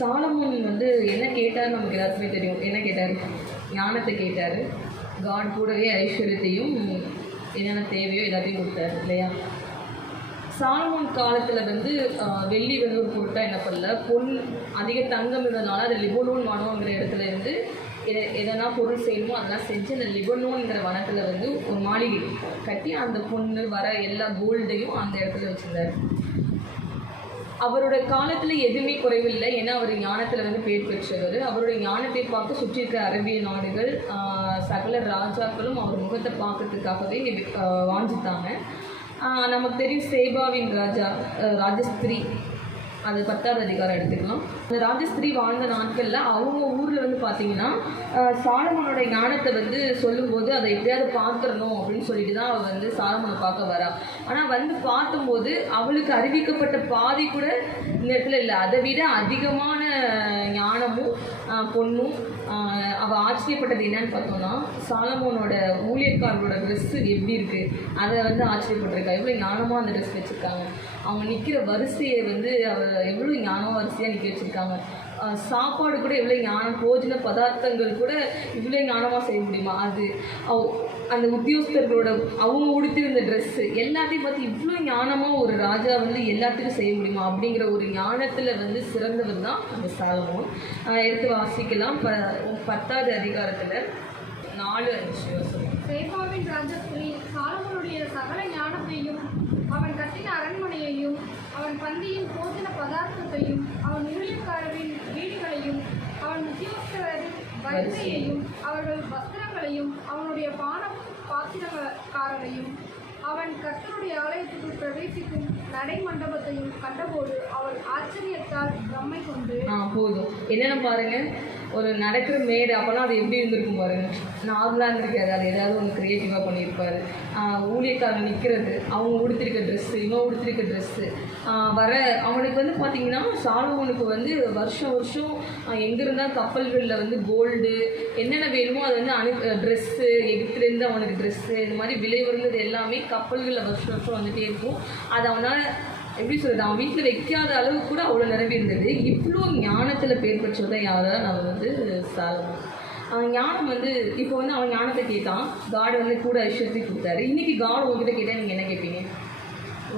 Solomon வந்து என்ன கேட்டார் நமக்கு எல்லாருக்குமே தெரியும். என்ன கேட்டார்? ஞானத்தை கேட்டார். காட் கூடவே ஐஸ்வர்யத்தையும் என்னென்ன தேவையோ எல்லாத்தையும் கொடுத்தாரு இல்லையா? சாலமோன் காலத்தில் வந்து வெள்ளி வந்து ஒரு பொருட்டாக என்ன பண்ணல, பொன் அதிக தங்கம் இருந்ததுனால அது லிபனோன் வனங்கிற இடத்துல இருந்து எதனா பொருள் செய்யணுமோ அதெல்லாம் செஞ்சு அந்த லிபனோன்கிற வனத்தில் வந்து ஒரு மாளிகை கட்டி அந்த பொண்ணு வர எல்லா கோல்டையும் அந்த இடத்துல வச்சுருந்தார். அவரோட காலத்தில் எதுவுமே குறைவில்லை. ஏன்னா அவர் ஞானத்தில் வந்து பேர் பெற்றவர். அவருடைய ஞானத்தை பார்க்க சுற்றி இருக்கிற அரேபிய நாடுகள் சகல ராஜாக்களும் அவர் முகத்தை பார்க்கறதுக்காகவே வாஞ்சித்தாங்க. நமக்கு தெரியும் சேபாவின் ராஜஸ்திரீ, அது 10வது அதிகாரம் எடுத்துக்கலாம். அந்த ராஜஸ்திரீ வாழ்ந்த நாட்களில் அவங்க ஊரில் வந்து பார்த்திங்கன்னா சாலமோனோட ஞானத்தை வந்து சொல்லும்போது அதை எப்படியாவது பார்த்துடணும் அப்படின்னு சொல்லிட்டு தான் அவள் வந்து சாலமோனை பார்க்க வரா. ஆனால் வந்து பார்க்கும்போது அவளுக்கு அறிவிக்கப்பட்ட பாதி கூட இந்த இடத்துல இல்லை. அதை விட அதிகமான ஞானமும் பொண்ணும். அவள் ஆச்சரியப்பட்டது என்னன்னு பார்த்தோம்னா, சாலமோனோட ஊழியக்காரரோட ட்ரெஸ்ஸு எப்படி இருக்குது அதை வந்து ஆச்சரியப்பட்டிருக்கா. எவ்வளோ ஞானமாக அந்த ட்ரெஸ் வச்சுருக்காங்க. அவங்க நிற்கிற வரிசையை வந்து அவள் எவ்வளோ ஞானமாக வரிசையாக நிற்க வச்சுருக்காங்க. சாப்பாடு கூட எவ்வளோ ஞானம், போஜன பதார்த்தங்கள் கூட இவ்வளோ ஞானமாக செய்ய முடியுமா? அது அந்த உத்தியோகஸ்தர்களோட அவங்க உடுத்திருந்த ட்ரெஸ்ஸு எல்லாத்தையும் பார்த்து இவ்வளோ ஞானமாக ஒரு ராஜா வந்து எல்லாத்தையும் செய்ய முடியுமா அப்படிங்கிற ஒரு ஞானத்தில் வந்து சிறந்தவர் தான் அந்த சாலமோன். எடுத்து வாசிக்கலாம். 10வது அதிகாரத்தில் 4-5 சேபாவின் ராஜஸ்திரீ சாலமோனுடைய சகல ஞானத்தையும், அவன் கட்டின அரண்மனையையும், அவன் பந்தியின் போஜன பதார்த்தத்தையும், அவன் ஊழியக்காரரின் வீடுகளையும், அவன் உத்தியோகஸ்தரின் வரிசையையும், அவர்கள் வஸ்திரங்களையும், அவனுடைய பாத்திரக்காரரையும், அவன் கர்த்தருடைய ஆலயத்துக்குள் பிரவேசிக்கும் நடை மண்டபத்தையும் கண்டபோது அவள் ஆச்சரியத்தால் பிரம்மை கொண்டு. போதும். என்னென்ன பாருங்க, ஒரு நடக்கிற மேடு, அப்போனா அது எப்படி இருந்திருக்கும் பாருங்க. நார்மலாக இருந்திருக்காது, அது ஏதாவது ஒன்று க்ரியேட்டிவாக பண்ணியிருப்பார். ஊழியக்காரன் நிற்கிறது, அவங்க உடுத்திருக்க ட்ரெஸ்ஸு, இவன் உடுத்திருக்க ட்ரெஸ்ஸு வர அவனுக்கு வந்து பார்த்திங்கன்னா சாலமோனுக்கு வந்து வருஷம் வருஷம் எங்கேருந்தால் கப்பல்களில் வந்து கோல்டு என்னென்ன வேணுமோ அது வந்து ட்ரெஸ்ஸு, எகிப்துலேருந்து அவனுக்கு ட்ரெஸ்ஸு, இந்த மாதிரி விலை உயர்ந்தது எல்லாமே கப்பல்களில் வருஷம் வருஷம் வந்துகிட்டே இருக்கும். அது அவனால் எப்படி சொல்கிறது, அவன் வீட்டில் வைக்காத அளவுக்கு கூட அவ்வளோ நிரம்பி இருந்தது. இவ்வளோ ஞானத்தில் பேர் பெற்றதான் யாராவது நம்ம வந்து சாலமோன். அவன் ஞானம் வந்து இப்போ வந்து அவன் ஞானத்தை கேட்டான், காடு வந்து கூட ஐஸ்வர்யத்தை கொடுத்தாரு. இன்றைக்கி காடு உங்ககிட்ட கேட்டால் நீங்கள் என்ன கேட்பீங்க?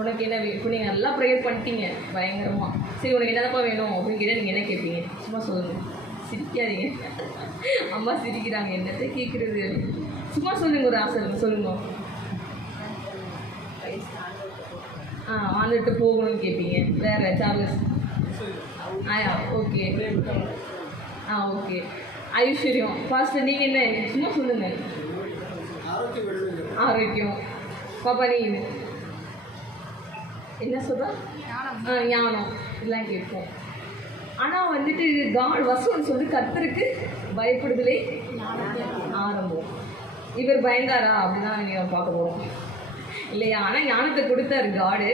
உனக்கு என்ன இப்போ நீங்கள் நல்லா ப்ரேயர் பண்ணிட்டீங்க பயங்கரமாக, சரி உனக்கு என்னப்பா வேணும் அப்படின்னு கேட்டால் நீங்கள் என்ன கேட்பீங்க? சும்மா சொல்லுங்கள், சிரிக்காதீங்க. அம்மா சிரிக்கிறாங்க, என்னத்தை கேட்குறது, சும்மா சொல்லுங்க, ஒரு ஆசை சொல்லுங்க. ஆண்டுட்டு போகணும்னு கேட்பீங்க. வேறு சார்லஸ்? Okay okay. ஐஸ்வர்யம் பாஸ்டர் நீங்கள் என்ன சும்மா சொல்லுங்கள். ஆரோக்கியம். பாப்பா நீ என்ன சொல்கிறா? ஞானம் இதெல்லாம் கேட்போம். ஆனால் வந்துட்டு வசனம் சொல்லி கர்த்தருக்கு பயப்படுதலே ஆரம்பம். இவர் பயந்தாரா அப்படின்னா நீங்கள் பார்க்க போகிறோம் இல்லையா? ஆனால் ஞானத்தை கொடுத்தாரு காடு.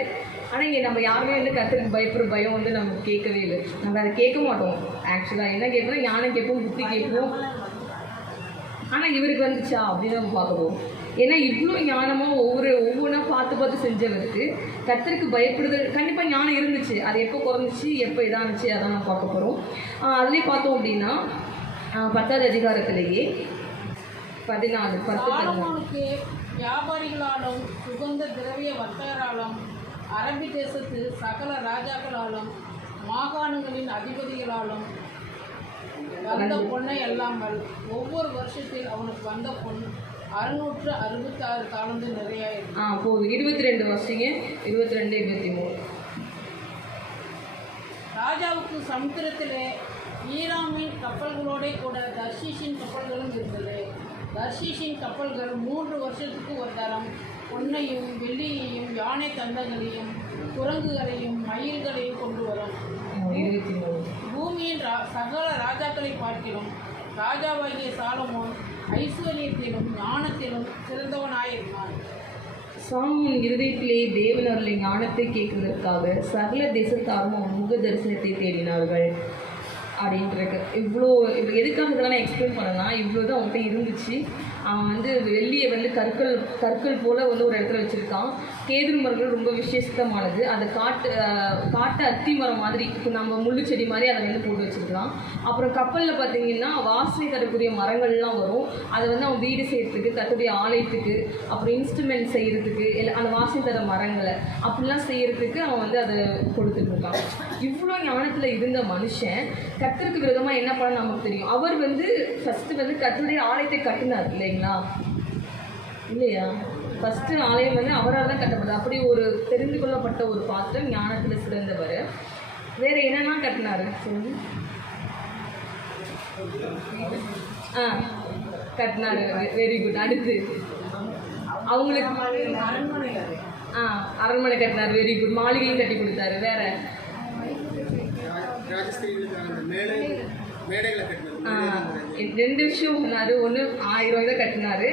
ஆனால் இங்கே நம்ம யாருமே வந்து கர்த்தருக்கு பயப்படுற பயம் வந்து நம்ம கேட்கவே இல்லை. நம்ம அதை கேட்க மாட்டோம். ஆக்சுவலாக என்ன கேட்போம்? ஞானம் கேட்போம், புத்தி கேட்போம். ஆனால் இவருக்கு வந்துச்சா அப்படின்னு நம்ம பார்க்க போகிறோம். ஏன்னா இவ்வளோ ஞானமாக ஒவ்வொன்றா பார்த்து செஞ்சவருக்கு கர்த்தருக்கு பயப்படுதல் கண்டிப்பாக ஞானம் இருந்துச்சு. அது எப்போ குறைஞ்சிச்சு, எப்போ இதானுச்சு, அதான் நம்ம பார்க்க போகிறோம். அதுலேயே பார்த்தோம் அப்படின்னா 10வது அதிகாரத்திலேயே 14-10 வியாபாரிகளாலும் சுகந்த திரவிய வர்த்தகராலும் அரபி தேசத்து சகல ராஜாக்களாலும் மாகாணங்களின் அதிபதிகளாலும் வந்த பொண்ணை அல்லாமல் ஒவ்வொரு வருஷத்தில் அவனுக்கு வந்த பொன் 666 தாலந்து நிறைய. போதும். 22 வருஷங்க. 22, 23. ராஜாவுக்கு சமுத்திரத்திலே ஈராமின் கப்பல்களோட கூட தர்ஷீஷின் கப்பல்களும் இருந்தது. தர்ஷீஷின் கப்பல்கள் 3 வருஷத்துக்கு ஒரு தரம் பொன்னையும் வெள்ளியையும் யானை தந்தங்களையும் குரங்குகளையும் மயில்களையும் கொண்டு வரும். பூமியின் சகல ராஜாக்களை பார்க்கிறோம் ராஜாவாகிய சாலமோன் ஐஸ்வர்யத்திலும் ஞானத்திலும் சிறந்தவனாயிருந்தான். சாலமோன் இருதயத்திலே தேவன் அவர்களை ஞானத்தை கேட்குவதற்காக சகல தேசத்தாரும் அவன் முக தரிசனத்தை தேடினார்கள் அப்படின்ட்டு. இவ்வளோ எதுக்காக இதெல்லாம் நான் எக்ஸ்பிளைன் பண்ணேன்னா, இவ்வளோ தான் அவன்கிட்ட இருந்துச்சு. அவன் வந்து வெள்ளியை வந்து கற்கள் போல் வந்து ஒரு இடத்துல வச்சுருக்கான். கேதுரு மரங்கள் ரொம்ப விசேஷமானது. அதை காட்டு அத்தி மரம் மாதிரி, இப்போ நம்ம முள்ளு செடி மாதிரி அதை வந்து போட்டு வச்சுருக்கலாம். அப்புறம் கப்பலில் பார்த்தீங்கன்னா வாசனை தரக்கூடிய மரங்கள்லாம் வரும். அதை வந்து அவன் வீடு செய்கிறதுக்கு, கர்த்தருடைய ஆலயத்துக்கு, அப்புறம் இன்ஸ்ட்ருமெண்ட் செய்கிறதுக்கு, அந்த வாசனை தர மரங்களை அப்படிலாம் செய்கிறதுக்கு அவன் வந்து அதை கொடுத்துட்ருக்கான். இவ்வளோ ஞானத்தில் இருந்த மனுஷன் கர்த்தருக்கு விரோதமாக என்ன பண்ண நமக்கு தெரியும். அவர் வந்து ஃபஸ்ட்டு வந்து கர்த்தருடைய ஆலயத்தை கட்டினார் இல்லைங்களா? இல்லையா? ஃபஸ்ட்டு ஆலயம் வந்து அவரால் தான் கட்டப்படுது. அப்படி ஒரு தெரிந்து கொள்ளப்பட்ட ஒரு பாத்திரம், ஞானத்தில் சிறந்தவர். வேறு என்னெல்லாம் கட்டினார் சொல்லுங்க. கட்டினார். Very good. அடுத்து அவங்களுக்கு அரண்மனை கட்டினார். Very good. மாளிகையும் கட்டி கொடுத்தாரு. வேற ரெண்டு விஷயம் பண்ணாரு. ஒன்று 1000 ரூபாய் தான் கட்டினாரு.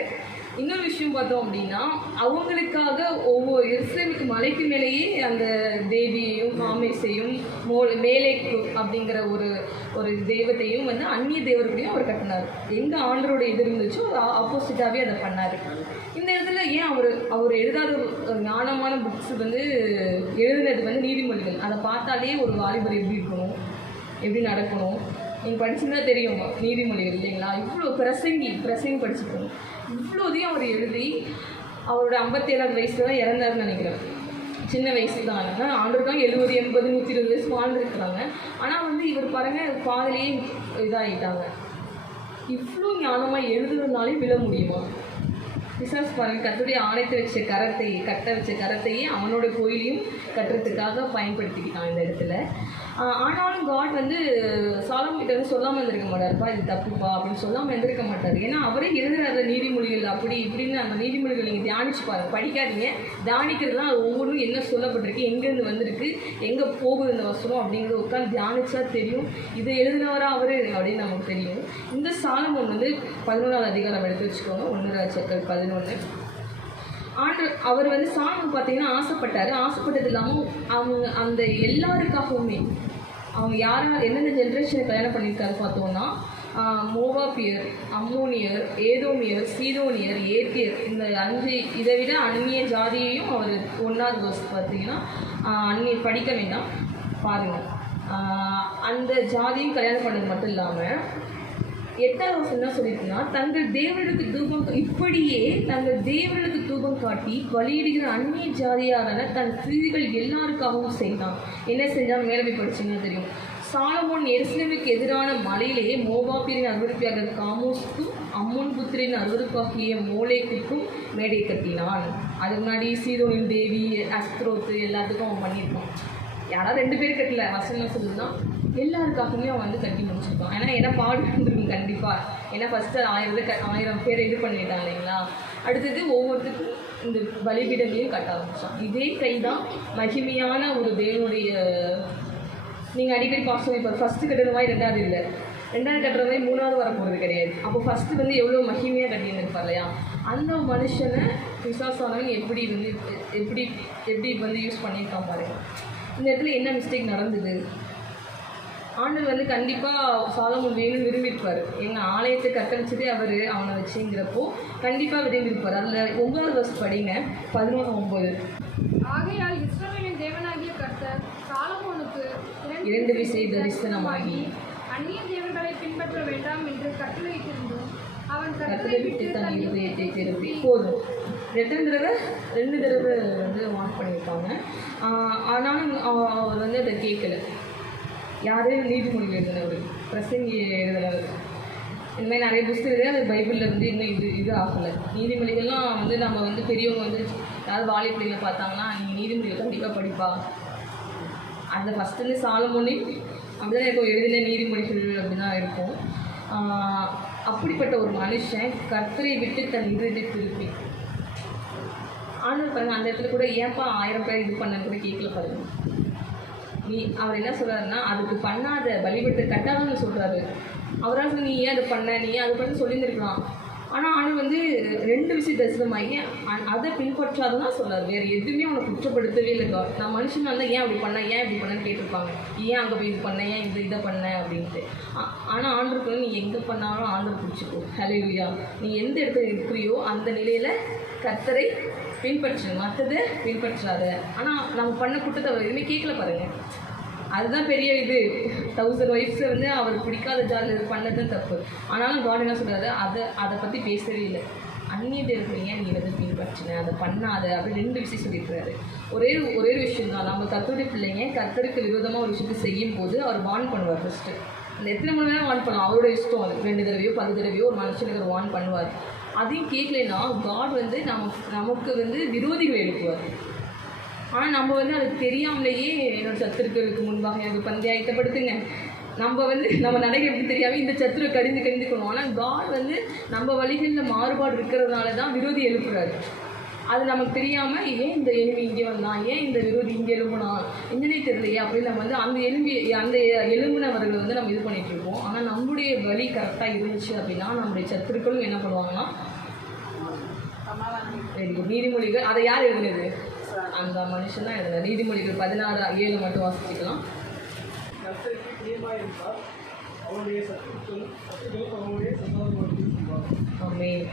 இன்னொரு விஷயம் பார்த்தோம் அப்படின்னா, அவங்களுக்காக ஒவ்வொரு எருசலேமுக்கு மலைக்கு மேலேயே அந்த தேவியையும் காமேசையும் மேலேக்கு அப்படிங்கிற ஒரு தெய்வத்தையும் வந்து அந்நிய தேவர்களையும் அவர் கட்டினார். எங்கே ஆண்டரோட இது இருந்துச்சோ ஆப்போசிட்டாகவே அதை பண்ணார். இந்த இடத்துல ஏன் அவர் எழுதாத ஞானமான புக்ஸ் வந்து எழுதுனது வந்து நீதிமொழிகள். அதை பார்த்தாலே ஒரு வாலிபர் எப்படி இருக்கணும், எப்படி நடக்கணும், நீங்கள் படிச்சுன்னா தெரியும் நீதிமொழிகள் இல்லைங்களா? இவ்வளோ பிரசங்கி படிச்சுக்கணும். இவ்வளோதையும் அவர் எழுதி அவரோட 57வது வயசில் தான் இறந்தாருன்னு நினைக்கிறேன். சின்ன வயசு தான். ஆனால் ஆண்டருக்காக 70, 80, 120 வயசு வாழ்ந்துருக்குறாங்க. ஆனால் வந்து இவர் பாருங்கள் பாதிலேயே இதாகிட்டாங்க. இவ்வளோ ஞானமாக எழுதுறதுனாலே விழ முடியுமா? பிசாசு பாருங்க, கர்த்தருடைய ஆலயத்தை கட்ட வச்ச கரத்தையே அவனோட கோயிலையும் கட்டுறதுக்காக பயன்படுத்திக்கிட்டான் இந்த இடத்துல. ஆனாலும் காட் வந்து சாலமோன் கிட்ட வந்து சொல்லாமல் இருந்திருக்க மாட்டார்ப்பா, இது தப்புப்பா அப்படின்னு சொல்லாமல் இருந்திருக்க மாட்டார். ஏன்னா அவரே எழுதுறாரு நீதிமொழிகள் அப்படி இப்படின்னு. அந்த நீதிமொழிகள் நீங்கள் தியானிச்சு பாருங்க, படிக்காதீங்க, தியானிக்கிறதுலாம் அது ஒவ்வொன்றும் என்ன சொல்லப்பட்டிருக்கு, எங்கேருந்து வந்திருக்கு, எங்கே போகுது இந்த வசனம் அப்படிங்கிறத உட்காந்து தியானிச்சா தெரியும். இதை எழுதினவரா அவர் அப்படின்னு நமக்கு தெரியும். இந்த சாலமோன் வந்து 11வது அதிகாரம் எடுத்து வச்சுக்கோங்க. 1 ராஜாக்கள் 11. அவர் வந்து சாலமோன் பார்த்தீங்கன்னா ஆசைப்பட்டது இல்லாமல் அவங்க அந்த எல்லாருக்காகவுமே அவங்க என்னென்ன ஜென்ரேஷனை கல்யாணம் பண்ணியிருக்காரு பார்த்தோன்னா, மோவாபியர், அம்மோனியர், ஏதோமியர், சீதோனியர், ஏத்தியர், இந்த 5 இதை விட அந்நிய ஜாதியையும் அவர் 1வது வருஷம் பார்த்தீங்கன்னா படிக்க வேண்டாம் பாருங்கள். அந்த ஜாதியும் கல்யாணம் பண்ணது மட்டும் இல்லாமல் 8வது வருஷம் என்ன சொல்லியிருக்குன்னா, தங்கள் தேவர்களுக்கு தூபம் காட்டி பலியிடுகிற அந்நிய ஜாதியாரான தன் ஸ்திரீகள் எல்லாருக்காகவும் செய்தான். என்ன செஞ்சாலும் மேலே போய் படிச்சிங்கன்னா தெரியும். சாலமோன் எருசலேமுக்கு எதிரான மலையிலேயே மோவாபியரின் அருவருப்பாக காமோஸுக்கும் அம்மோன் புத்திரின் அருவருப்பாகிய மோலேக்குக்கும் மேடை கட்டினான். அதுக்கு முன்னாடி சீதோனின் தேவி, அஸ்திரோத்து எல்லாத்துக்கும் அவன் பண்ணியிருக்கான். யாராவது 2 பேர் கட்டல, வசனம் சொல்லுன்னா எல்லாருக்காகவுமே அவன் வந்து கட்டி முடிச்சிருப்பான். ஏன்னா பாடு வந்துருக்கும் கண்டிப்பாக. ஏன்னா ஃபஸ்ட்டு 1000 பேரை இது பண்ணிட்டான் இல்லைங்களா? அடுத்தது ஒவ்வொருத்துக்கும் இந்த பலிபீடங்களையும் கட்ட ஆரம்பித்தான். இதே கை தான் மகிமையான ஒரு தேவனுடைய. நீங்கள் அடிக்கடி பாசம் இப்போ ஃபஸ்ட்டு கட்டுற மாதிரி 2வது இல்லை, 2வது கட்டுற மாதிரி 3வது வர போகிறது கிடையாது. அப்போ ஃபஸ்ட்டு வந்து எவ்வளோ மகிமையாக கட்டியிருந்திருப்பார் இல்லையா? அந்த மனுஷனை பிசாசானவன் எப்படி வந்து யூஸ் பண்ணியிருக்கான் பாருங்கள். இந்த இடத்துல என்ன மிஸ்டேக் நடந்தது? ஆண்டவர் வந்து கண்டிப்பாக சாலமோன் வேணும்னு விரும்பியிருப்பார். எங்கள் ஆலயத்தை கட்டளிச்சதே அவனை வச்சுங்கிறப்போ கண்டிப்பாக விரும்பியிருப்பார். அதில் 9வது வருஷம் படிங்க, 11:9. ஆகையால் இஸ்ரவேலின் தேவனாகிய கர்த்தர் சாலமோனுக்கு 2 விசை தரிசனமாகி அந்நிய தேவர்களை பின்பற்ற வேண்டாம் என்று கட்டளையிட்டிருந்தோம். அவன் கர்த்தரை விட்டு தன் இருதயத்தை திருப்பி போதும். 2 தடவை வந்து வாக் பண்ணியிருக்காங்க. ஆனாலும் அவர் வந்து அதை கேட்கல. யார்? நீதிமொழிகள் எழுதினவர், பிரசங்கி எழுதினவர். இந்த மாதிரி நிறைய புஸ்தகம் இருக்குது. அது பைபிளில் வந்து இன்னும் இது ஆகலை. நீதிமொழிகள்லாம் வந்து நம்ம வந்து பெரியவங்க வந்து யாராவது வாலிப்பிள்ளைகளை பார்த்தாங்கன்னா நீங்கள் நீதிமொழிகள் கண்டிப்பாக படிப்பா. அந்த ஃபஸ்ட்டு சாலமோனே அப்படி தான் இருக்கும், எழுதின நீதிமொழிகள் அப்படி தான் இருக்கும். அப்படிப்பட்ட ஒரு மனுஷன் கர்த்தரை விட்டு தன் இருதை திருப்பி ஆண்டவர் பாருங்கள். அந்த இடத்துல கூட ஏன்ப்பா 1000 பேர் இது பண்ணன்னு கூட கேட்கல பாருங்க. அவர் என்ன சொல்கிறாருன்னா, அதுக்கு பண்ணாத பலிபீடத்தை கட்டாதன்னு சொல்கிறாரு. அவரால் நீ ஏன் அதை பண்ண சொல்லியிருந்துருக்கலாம். ஆனால் ஆண்டவர் வந்து 2 விஷயம் தரிசனமாகி அதை பின்பற்றாதான் சொல்கிறார். வேறு எதுவுமே அவனை குற்றப்படுத்தவே இல்லைக்கா. நான் மனுஷனாக இருந்தால் ஏன் அப்படி பண்ணேன்னு கேட்டிருப்பாங்க. ஏன் அங்கே போய் இது பண்ண, ஏன் இதை பண்ண அப்படின்ட்டு. ஆனால் ஆண்டவருக்கு வந்து நீ எங்கே பண்ணாலும் ஆண்டவர் பிடிச்சிக்கோ. ஹல்லேலூயா. நீ எந்த இடத்துல இருக்கிறியோ அந்த நிலையில் கர்த்தரை பின்பற்று, மற்றது பின்பற்றாத. ஆனால் நம்ம பண்ண குற்றத்தை அவர் எதுவுமே கேட்கல பாருங்கள். அதுதான் பெரிய இது. 1000 ஒய்ஃப்ஸை வந்து அவர் பிடிக்காத ஜாலியில் பண்ணது தப்பு. ஆனாலும் காட் என்ன சொல்கிறாரு, அதை பற்றி பேசவே இல்லை. அந்நிய தேவதைங்க நீ வந்து பின்பற்றின, அதை பண்ணாத அப்படி 2 விஷயம் சொல்லியிருக்கிறாரு. ஒரே விஷயம் தான். நம்ம கர்த்தருடைய பிள்ளைங்க கர்த்தருக்கு விரோதமாக ஒரு விஷயத்தை செய்யும் போது அவர் வார்ன் பண்ணுவார். ஃபஸ்ட்டு அந்த எத்தனை மணி நேரம் வார்ன் பண்ணலாம், அவரோட இஷ்டம். அது 2 தடவையோ 10 தடவையோ ஒரு மனுஷனுக்கு ஒரு வார்ன் பண்ணுவார். அதையும் கேட்கலைன்னா காட் வந்து நமக்கு வந்து விரோதிகளை எழுப்புவார். ஆனால் நம்ம வந்து அதுக்கு தெரியாமலேயே என்னோடய சத்துருக்களுக்கு முன்பாக எனக்கு பந்தயத்தைப்படுத்துங்க, நம்ம நடக்கிறது தெரியாமல் இந்த சத்துரை கடிந்து கொள்வோம். ஆனால் காட் வந்து நம்ம வழிகளில் மாறுபாடு இருக்கிறதுனால தான் விரோதி எழுப்புறாரு. அது நமக்கு தெரியாமல் ஏன் இந்த எலும்பி இங்கே வந்தான், ஏன் இந்த விரோதி இங்கே எழுப்புனான் என்னன்னே தெரியலையே அப்படின்னு நம்ம வந்து அந்த எலும்பினவர்களை வந்து நம்ம இது பண்ணிகிட்ருக்கோம். ஆனால் நம்முடைய வழி கரெக்டாக இருந்துச்சு அப்படின்னா நம்முடைய சத்துருக்களும் என்ன பண்ணுவாங்கன்னா நீதிமொழிகள் அதை யார் எழுதுனது? அந்த மனுஷன் தான் எழுதுனார். நீதிமொழிகள் 16:7 மட்டும் வாசிக்கலாம். அவருடைய சத்துருக்கள் அவருடைய சமாதானம். ஆமென்.